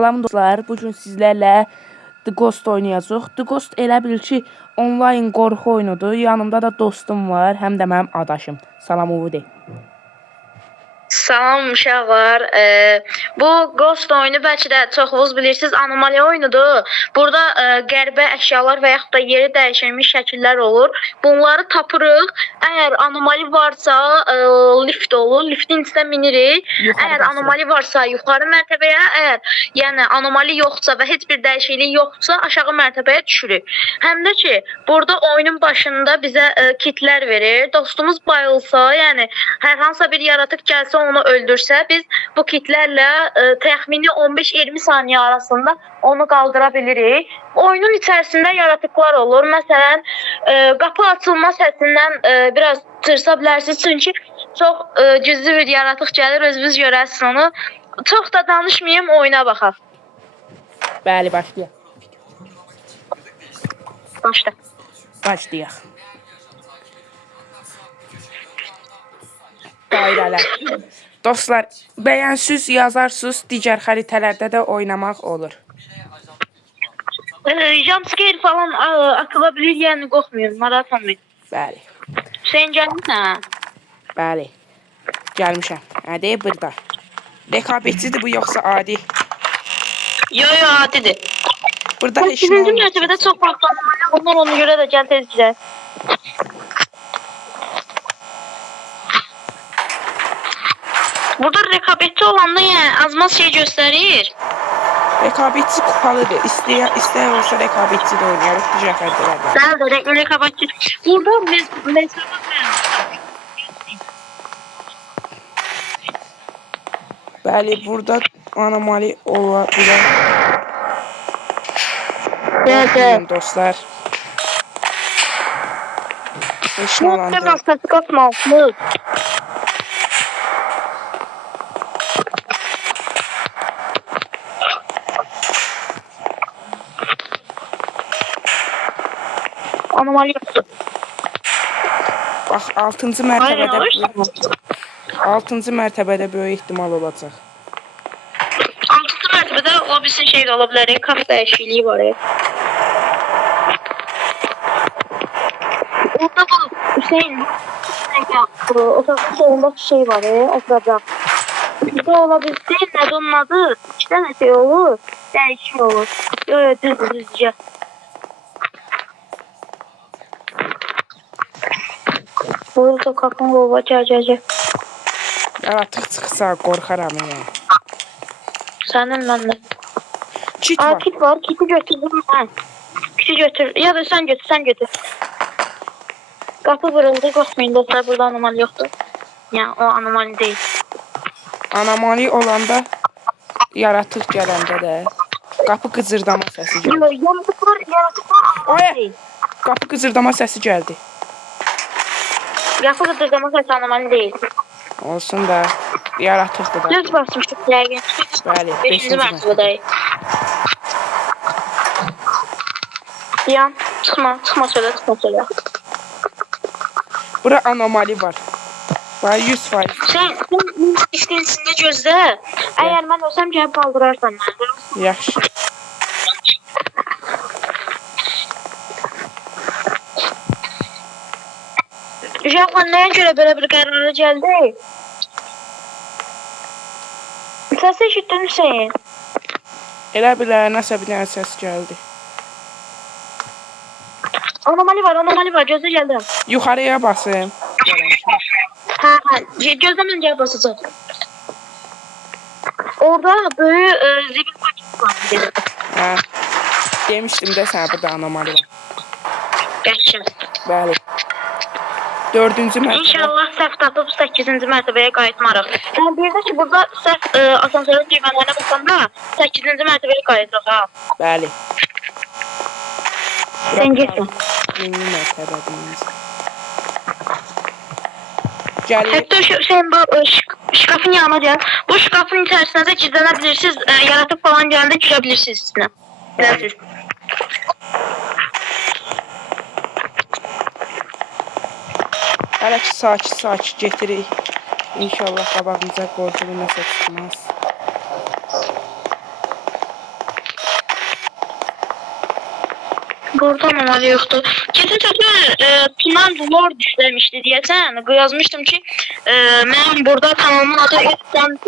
Salam dostlar, bugün sizlərlə The Ghost oynayacağıq. The Ghost elə bil ki, onlayn qorxu oyunudur. Yanımda da dostum var, həm də mənim adaşım. Salam Uvudi. Salam uşaqlar. Bu Ghost oyunu bəlkə də çoxunuz bilirsiniz, anomaliya oyunudur. Burada qəribə əşyalar və yaxud da yeri dəyişilmiş şəkillər olur. Bunları tapırıq. Əgər anomali varsa lift olur, liftin içinə minirik. Əgər anomali varsa yuxarı mərtəbəyə, əgər yəni anomali yoxsa və heç bir dəyişiklik yoxsa aşağı mərtəbəyə düşürük. Həm də ki, burada oyunun başında bizə kitlər verir. Dostumuz bayılsa, yəni hər hansısa bir yaratıq gəlsə onu öldürsə, biz bu kitlərlə təxmini 15-20 saniyə arasında onu qaldıra bilirik. Oyunun içərisində yaratıqlar olur. Məsələn, qapı açılma səsindən biraz tırsa bilərsiniz, çünki çox gizli bir yaratıq gəlir, özünüz görəsiniz onu. Çox da danışmayım, oyuna baxaq. Bəli, başlayaq. Başlayaq. Dairələr. Dostlar, bəyənsiniz, yazarsınız, digər xəritələrdə də oynamaq olur. Jumpscare falan atıla bilir, yəni qorxmayın, narahat olmayın. Bəli. Hüseyin gəlmişsən? Bəli. Gəlmişəm. Nədir burada? Rekabətçidir bu yoxsa adi? Yo, adidir. Burada heç nə Birinci olmaz. mərtəbədə çox vaxt onlar onu görə də gəl tez gidə. Burada rekabetçi olanda yəni azmaz şey göstərir. Rekabetçi kupalıdır. İstəyən olsa rekabetçi də oynayarıq digər xəritələrdə. Bəli, rekabetçi. Burada mesela Bəli, burada anomali ola bilər. Bəli. Dostlar. Heç nə olandı. Burada qatmalısınız. Anomali yoxdur. Bax, 6-cı mərtəbədə böyük ehtimal olacaq. 6-cı mərtəbədə ola bilsin şey də ola bilər, kart dəyişikliyi var. Orada bu Hüseyin otağın solunda şey var, oturacaq. Burada ola bilsin, nədir onun adı? 2 dənə şey olur, dəyişik olur. Düzdür. Burada qapın qova gəl. Yaratıq çıxsa qorxaram yəni. Sənin məndə. Kit var. Kit var, kiti götürdüm mən. Kiti götür, ya da sən götür. Qapı vuruldu, qorxmayın dostlar, burada anomali yoxdur. Yəni, o anomali deyil. Anomali olanda, yaratıq gələndə də qapı qızırdama səsi gəldi. Yaratıqlar anomali deyil. Qapı qızırdama səsi gəldi. Qapı qızırdama səsi anomali deyil. Olsun da, yaratıqdır da. Düz basmışıq yəqin. Bəli, 5-ci mərtəbədəyik. Yan, çıxma söylə. Bura anomali var. Bax, 100%. Sən liftin içində gözlə. Əgər mən olsam gəlib qaldırarsan mən. Yaxşı. Uşaqlar, nəyə görə belə bir qərara gəldi? Səsi eşitdin Hüseyin? Elə bilər, nəsə bir dənə səs gəldi. Anomali var, gözlə gəldim. Yuxarıya basım. Hə, gözlə mən gəlib basacaq. Orada böyük zibil paketi var. Hə, demişdim də sənə burada anomali var. Qəşəm. Bəli. 4-cü mərtəbə. İnşallah səhv tapıb 8-ci mərtəbəyə qayıtmarıq. Yəni, bir də ki, burada səhv asansörün düymələrinə baxanda 8-ci mərtəbəyə qayıtırıq, ha. Bəli. Sən getsin. 7-ci mərtəbədir. Gəlir. Hətta Hüseyin, bu şkafın yanına gəl. Bu şkafın içərisində də gizlənə bilirsiniz, yaratıq falan gələndə girə bilirsiniz içinə. Bilirsiniz. Hələ ki, sakit getirik. İnşallah qabağımıza qorxulu nəsə çıxmaz. Burada anomali yoxdur. Keçən səfər Tunan Lord işləmişdi deyəsən. Yazmışdım ki, mən burada kanalımın adı Özcan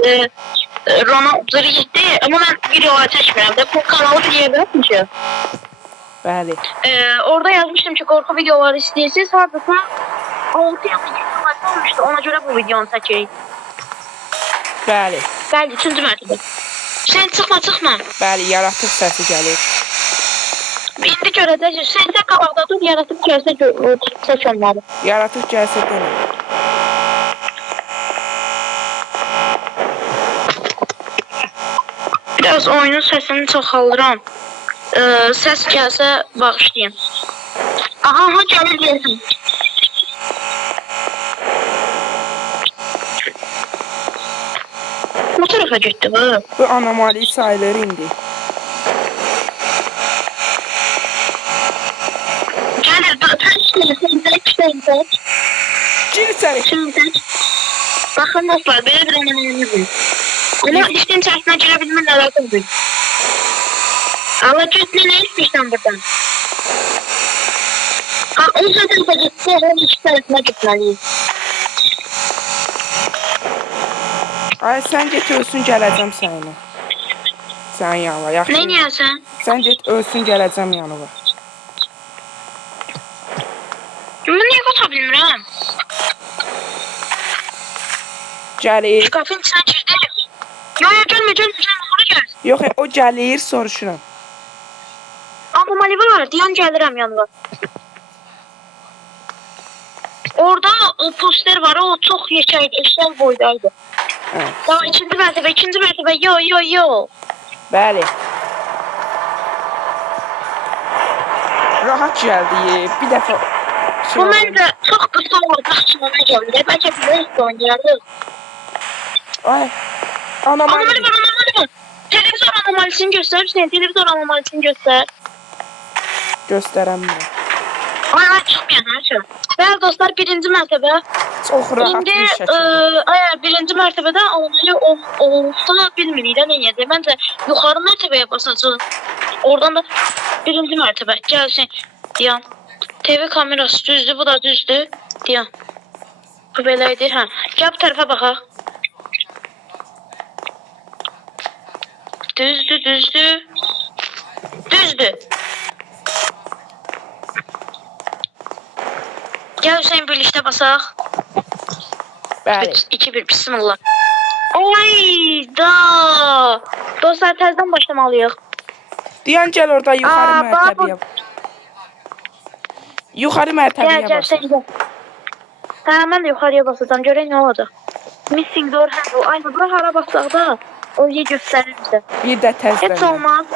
Ronaldo idi, amma mən videolar çəkmirəm də. Bu kanalı biliyə bilərəm ki. Bəli. Orada yazmışdım ki, qorxu videoları istəyirsiniz. Hardasa 6 ya da 7 like olmuşdu. Ona görə bu videonu çəkək. Bəli. Bəli, 3-cü mərtəbə. Sən çıxma. Bəli, yaratıq səsi gəlir. İndi görəcək. Sən də qabaqda dur, yaratıb gəlsə çək onları. Yaratıq gəlsə demə. Biraz oyunun səsini çoxaldıram. Səs gəlsə bağışlayın. Aha, gəlir. Bu tarafa getdi bu. Bu anomali sayılır indi. Gəlir, Gir içəri. baxın dostlar, belə bir anomaliyiz. Ama işin içərisinə girə bilmən əlaqədir. Allah götünə nə istəyirsən buradan? O zaten da gitse hem iki tarafına gitmeliyiz. Ay sən get ölsün gələcəm səninlə. Sən yanına yaxşı. Ne niyəsən? Sən get ölsün gələcəm yanına. Ben niye kaça bilmirəm? Gəlir. Şkafın içine girdi. Yo gelme, yuxarı gəl. Yox, o gəlir, soruşuram. Anomali var, diyan gəlirəm yanına. Orada o poster var, o çox yeşəydi, eşyal boydaydı. Evet. Daha ikinci mərtəbə, yo. Bəli. Rahat gəldi, bir dəfə. Bu məncə çox qısa olacaq çınana gəldi. Bəlkə biz də oynayarıq. Ay, anomali. Anomali var. Televizor anomalisini göstərirsən, televizor anomalisini göstər. Göstərəm mən. Ay, çıxmayan hər şey. Bəli dostlar, birinci mərtəbə. Çox rahat İndi bir şəkildə. əgər birinci mərtəbədə anomali olsa bilmirik də nə edəcək. Məncə yuxarı mərtəbəyə basacağıq. Oradan da birinci mərtəbə. Gəlsin. Diyan. TV kamerası düzdür, bu da düzdür. Diyan. Bu belə edir, hə. Gəl bu tərəfə baxaq. Düzdür. Gel Hüseyin birlikte basak. Bəli. 2-1 bismillah. Oy da. Dostlar təzədən başlamalıyıq. Diyan gəl orada yuxarı mərtəbəyə. Yuxarı mərtəbəyə Gəl bas. sən gəl. Hə, mən də yuxarıya basacağım. Görək nə olacaq. Missing door handle. Ay, bura hara basaq da o yer göstərir bizə. Bir də təzdən. Heç olmaz.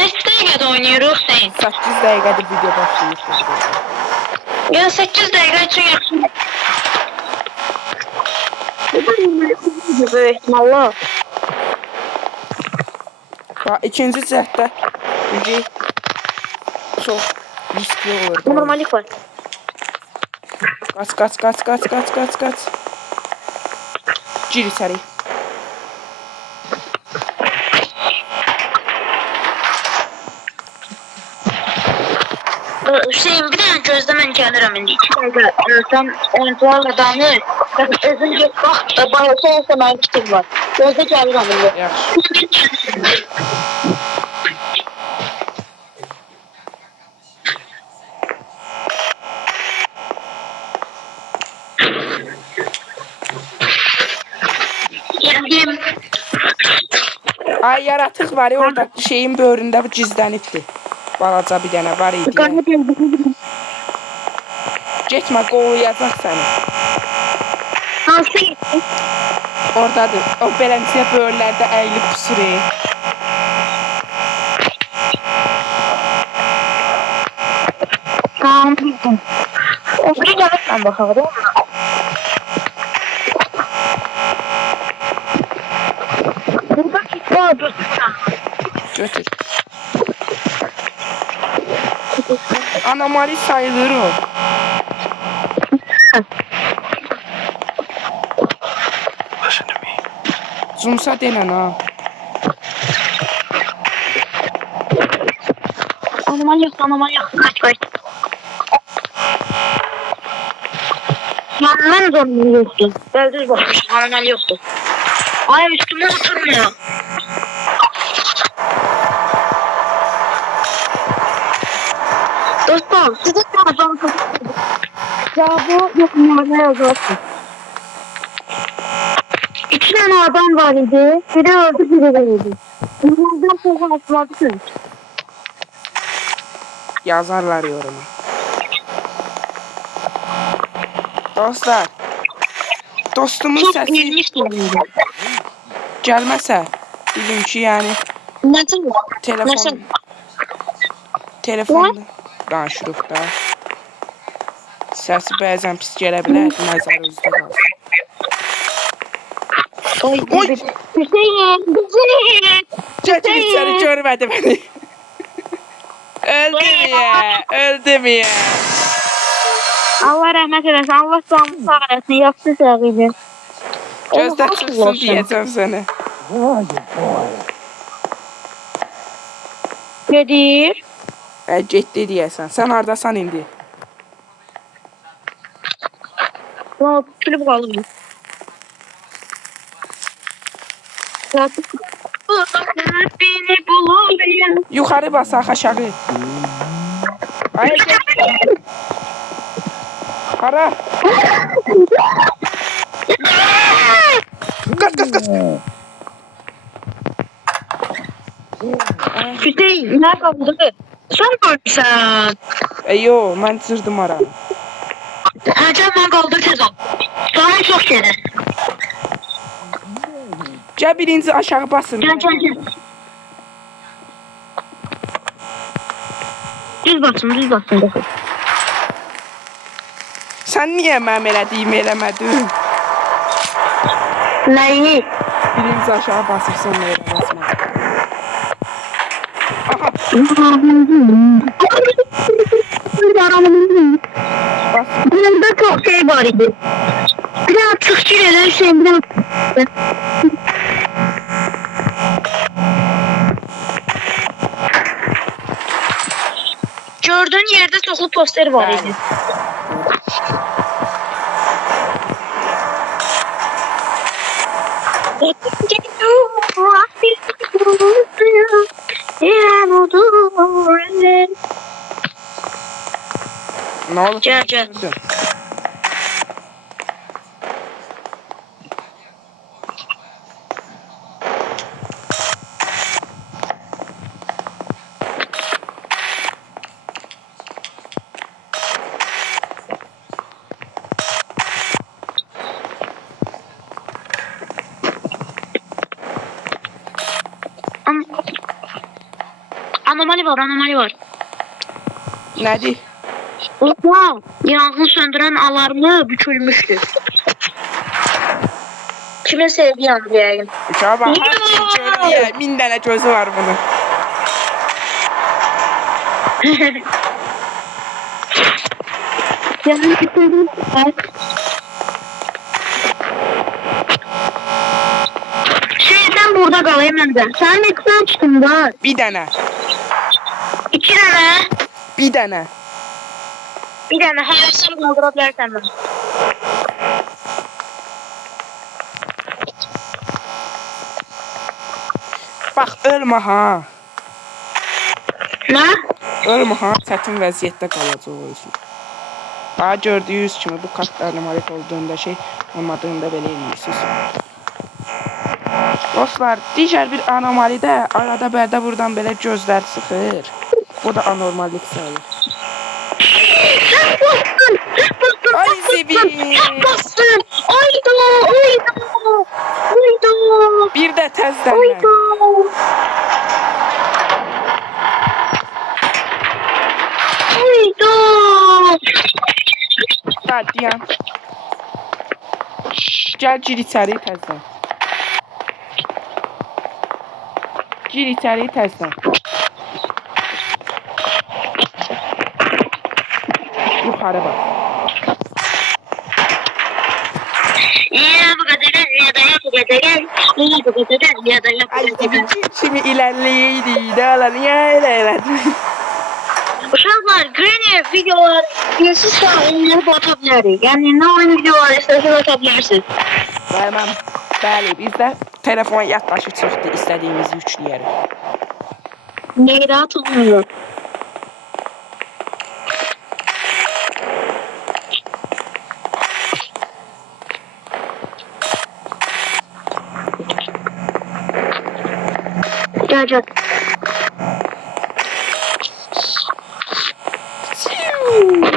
Neçə dəqiqədə oynayırıq Hüseyin? 8 dəqiqədir video başlayır. Ya 8 dəqiqə üçün yaxşı. Böyük ehtimalla. İkinci cəhdə çox riskli olur. Normalik var. Qaç. Gir içəri. Hüseyin, bir dənə gözlə, mən gəlirəm indi. 2 dəqiqə sən oyuncularla danış. Özün get bax, bayaqsa olsa mənim kitim var. Gözlə gəlirəm indi. Yaxşı. Geldim. Ay yaratıq var ya orada şeyin böyründə gizlənibdi. Balaca bir dənə var idi. Getmə, qoğulayacaq səni. Hansı getdi? Oradadır. O beləncə böyürlərdə əyilib pusurur. Tamam, bildim. O biri gəlirsən baxaq da. Burada kitlə götürürəm. Götür. Anomali sayılır o. Zoomsa denən ha. Anormal yok, anormal yok. Kaç kaç. Yandan zorunlu yoktu. Ben düz bakmışım, anormal yoktu. Ay üstüme oturmuyor. Dostum, size soracağım. Cevabı yorumlarda yazarsın. 2 tane adam var idi. Biri öldü, biri öldü. Bunlardan sonra atladı. Yazarlar yoruma. Dostlar. Dostumun Çok səsi ilginç geliyor. gəlməsə, bilin ki, yəni Nasıl? Nasıl? telefonda danışırıq da. Səsi bəzən pis gələ bilər, nəzərinizdə qalsın. Oy, Oy! Hüseyin, Hüseyin. Çəkil içəri, görmədi məni. Öldüm ya, öldüm ya. Allah rəhmət eləsin, Allah canını sağ eləsin, yaxşı sağ idi. Gözdə çıxsın deyəcəm sənə. Gedir. Getdi deyəsən. Sən hardasan indi? Lan külüb qalır. Beni bulur. Yuxarı basaq aşağı. Ay gel. Hara? Kaç. Hüseyin, ne kaldı? Sen görmüşsən. Yo, mən cırdım aranı. Həcəm mən qaldır tez ol. Sana çox gedir. Gəl birinci aşağı basın. Gel. Düz basın. Sən niyə mənim elədiyimi eləmədin? Nəyi? Birinci aşağı basıbsan, nə elə basmadın. Aha, bas. Burada çok şey var idi. Biraz çıkçı neler şey biraz. Gördüğün yerde çoxlu poster var idi. Nə oldu? Gəl. Anomali var. Nədir? Wow, yangın söndüren alarmı bükülmüştü. Kimin sevdiği yandı yayın? Uşağa bax, hər şey görüyor. 1000 dənə gözü var bunun. Sen burada kalayım ben de. Sen ne kadar çıktın da? Bir dənə. 2 tane. Bir dənə. Bir tane her şey kaldırabilirsen ben. Bax, ölmə ha. Ne? Ölmə ha, çətin vəziyyətdə qalacaq o üçün. Daha gördüyünüz kimi bu kartlar anomalit olduğunda şey olmadığında belə eləyirsiniz. Dostlar, digər bir anomalidə arada bərdə buradan belə gözlər çıxır. Bu da anormallik sayılır. Ay Zibi! Bastın! Oydu! Bir də təzdən. Dayan. Gəl gir içəri təzdən. Gir içəri təzdən. Yuxarı bax. Ay Zibi kimi ilərləyəydi. Dağlar niyə elə elədi? Uşaqlar, Granny videolar bilirsiniz ki onları da ata bilərik. Yəni nə oyun videoları istəsəz ata bilərsiniz. Bəli, bizdə telefon yaddaşı çıxdı, istədiyimizi yükləyərik. Neydə atılmıyor? Gel.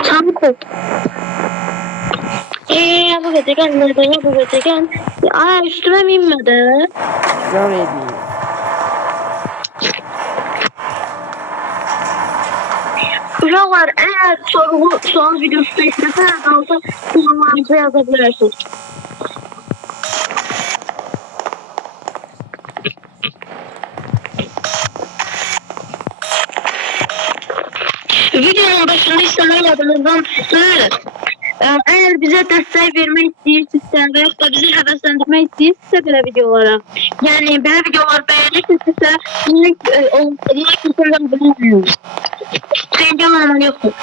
Çabuk ol. Bu gezegen. Aa, üstüme mi inmedi? Zor edeyim. Uşaqlar, eğer soru videosu da isteseniz altı yorumlarınızı yazabilirsiniz. Videonun başında istemeyi adınızdan tutulur. Eğer bize destek vermek istəyirsinizsə və yaxud da bizi həvəsləndirmək istəyirsinizsə belə videolara, yəni belə videolar bəyənirsinizsə, like isimdən bilmiyoruz. Sence normal yoxdur.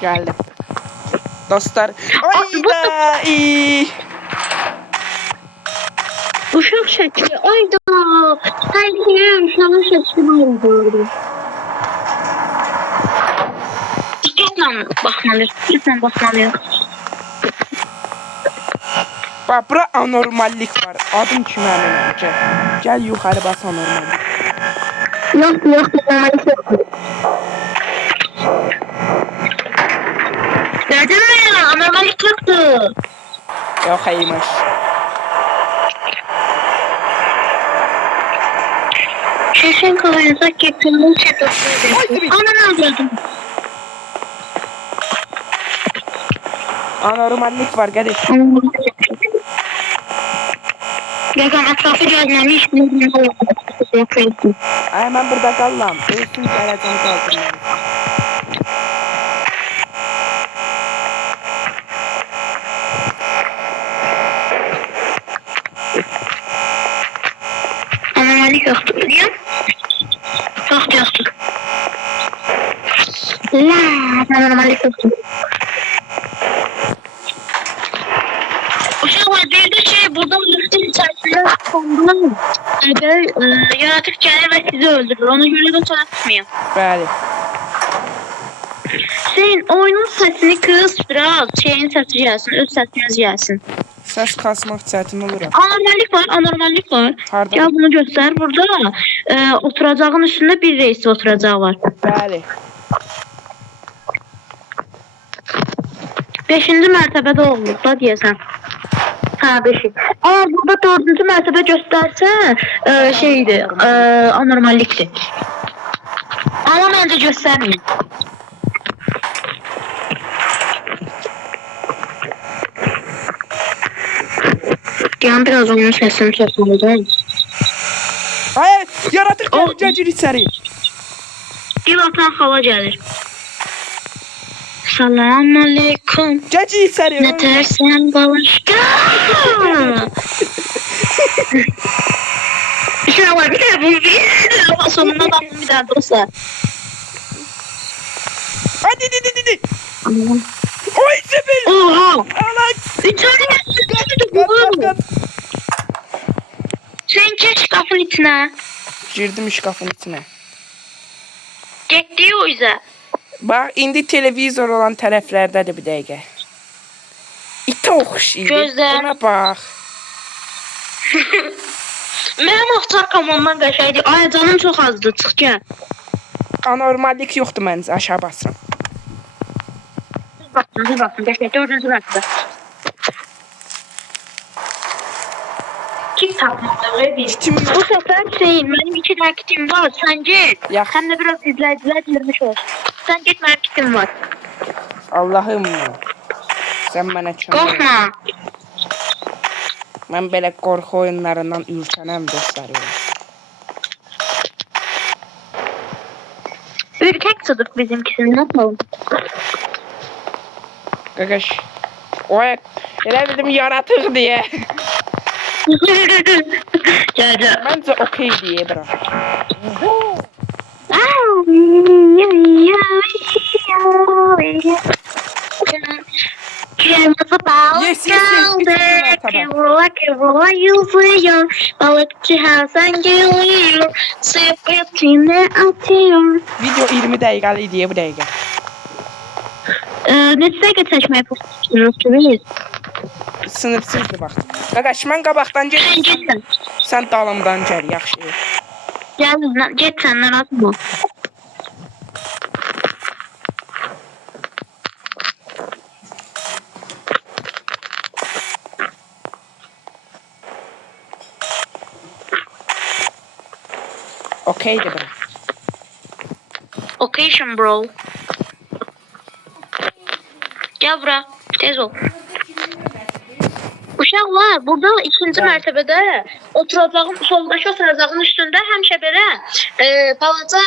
Geldim. Dostlar. Ayda iyi. Uşaq şəkli, ayda. Sanki uşağın şəkli oldu. Lütfen bakmalıyım. Bak, bura anormallik var. Adım kim əminəm? Gel yuxarı bas anormallik. Yok, anormallik yok. Gördün mü? Anormallik yoktu. Yok haymış. Şeşen kafanıza getirdim çekildi. Anam öldürdüm. Anormallik var kardeş. Gökhan etrafı gözlemiş. Hemen burada kalalım. Ölsün gələcəm kaldırmayın. Anormallik yoktu. Biliyor musun? Yoktu. La, anormallik yoktu. Uşaqlar, bir de buradan lütfen içerisinde konduğum yaratık gelir ve sizi öldürür. Ona göre de sana tutmayın. Bəli. Senin oyunun sesini kız biraz şeyin sesi gelsin, öz sesiniz gelsin. Səs kasmaq çətin olur. Anormallik var. Harda? Gel bunu göster. Burada oturacağın üstünde bir reis oturacağı var. Bəli. 5-ci mərtəbədə olur da deyəsən. Ha, 5'i. Ama burada 4-cü mərtəbə gösterse şeydi, anormallikdir. Ama bence göstermeyin. Yani biraz onun sesini toplamayacağım. Hayır, yaratık gəlir içəri. Bir atan xala gəlir. Salam aleykum. Gəl içəri. Ne tersen balışka. Şuna var, bir tane bu sonunda da bir tane dostlar. Hadi. Oy sebil. Oha. Ana. Bir tane Kaç. Sen geç kapının içine. Girdim şkafın içine. Getdi o yüzden. Bak, indi televizor olan tərəflərdədir bir dəqiqə. İtə oxşayır. Gözlər. Buna bax. Mənim oxtarkam ondan qəşəydi. Ay, canım çox azdı, çıx gəl. Anormallik yoxdur məncə, aşağı basıram. Bir baxın, qəşəng 4-cü mərtəbə. Kim tapmadı biz? Bu sefer Hüseyin, benim 2 tane kitim var, sen git. Ya. Hem de biraz izleyiciler girmiş olsun. Sen git, benim kitim var. Allahım. Sən mənə kömək. Korkma. Mən belə qorxu oyunlarından ürkənəm dostlarım. Ürkek çıdık bizimkisini, nasıl? Qaqaş. Oy, elə dedim yaratıq deyə. Gel. Məncə okey deyə bırak. Çubuğa yüzüyor. Balıkçı her sen geliyor. Sepetine atıyor. Video 20 dəqiqəli idi bu dəqiqə. Neçə dəqiqə çəkməyi planlaşdırırıq ki biz? Sınırsızdır vaxt. Qardaş, mən qabaqdan Sən gedirəm. getsən. Sən dalımdan gəl, yaxşı. Get səndən atma. Okeydir bura. Occasion bro. Gel bura. Tez ol. Uşaqlar, burada ikinci mərtəbədə oturacağım, soldakı oturacağın üstündə həmişə belə balaca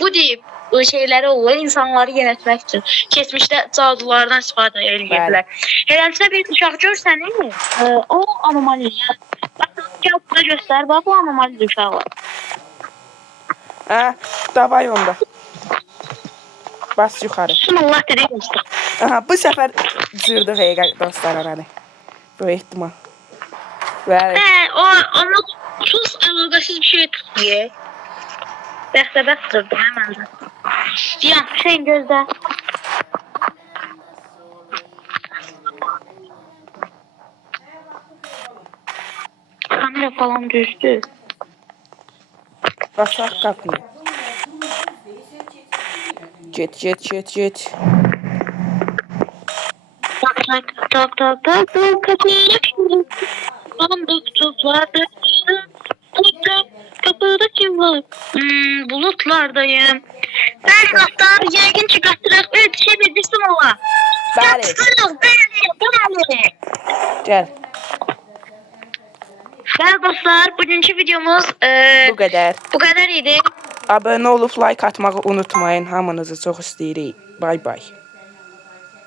bu deyib şeyləri olur, insanları yönetmək üçün. Keçmişdə cadulardan istifadə edirlər. Eləncə bir uşaq görsəniz, o anomalidir. Bax, gəl burada göstər, bax bu anomalidir uşaqlar. Davay onda. Bas yuxarı. Bismillah dedik göstər. Aha, bu səfər cırdıq dostlar arada. Bu ehtimal. Bəli. Onu çox əlaqəsiz bir şey tutmuyor. Bəxtəbəxt durdu həmən də. Yan, Hüseyin gözlə. Kamera falan düzdü. Basaq qapıyı. Get. Tak, kapıda kim? Kapıda kim var? Bulutlardayım. Ben kaptan yəqin ki qaçırıq. Şey bildirsin ola. Bəli. Bəli. Gəl. Bəli dostlar, bugünkü videomuz Bu qədər. bu qədər idi. Abunə olub like atmağı unutmayın. Hamınızı çox istəyirik. Bay bay.